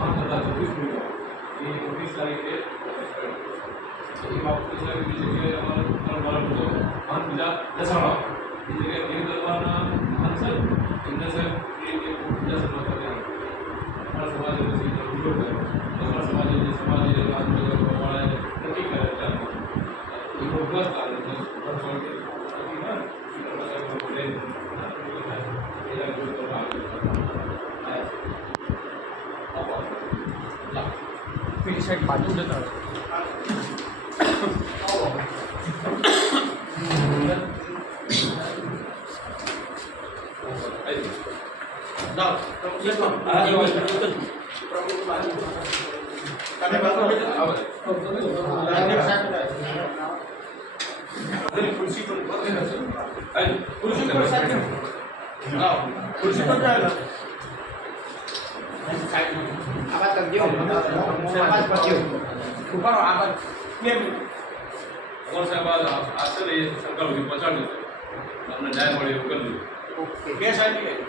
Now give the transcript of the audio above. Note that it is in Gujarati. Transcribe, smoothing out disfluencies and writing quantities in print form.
મહાકથા 24 એ 19 તારીખે એ બાબતે સાહેબ બીજી જગ્યાએ અમારા બધો મહાન બીજા દસાડા એ જગ્યાએ દેવ દરબારના મહાન સાહેબ એમને સાહેબ એ બીજા સમાજ અમારા સમાજે પછી વિરોધ કર્યો અમારા સમાજે જે સમાજે વાળાએ નક્કી કરે એ પ્રોગ્રામ ચાલે છે પેલી સાઈડ બાજુ જતા ખુરશી પર જાય આવાજ કરજો આવાજ કરજો ઉપર આવાજ કેમ અમાર સાહેબ આશરે સરકાર સુધી પહોંચાડ્યું છે અમને ન્યાય મળે એવું કરી દીધું ઓકે બે સાઈડ